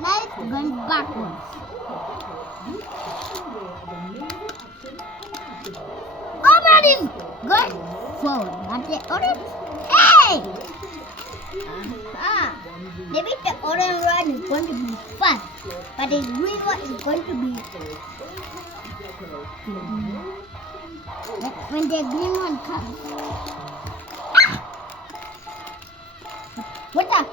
Like going backwards. Orange going forward. But the orange. Hey! Aha! Maybe the orange one is going to be fast, but the green one is going to be. When the green one comes. What up?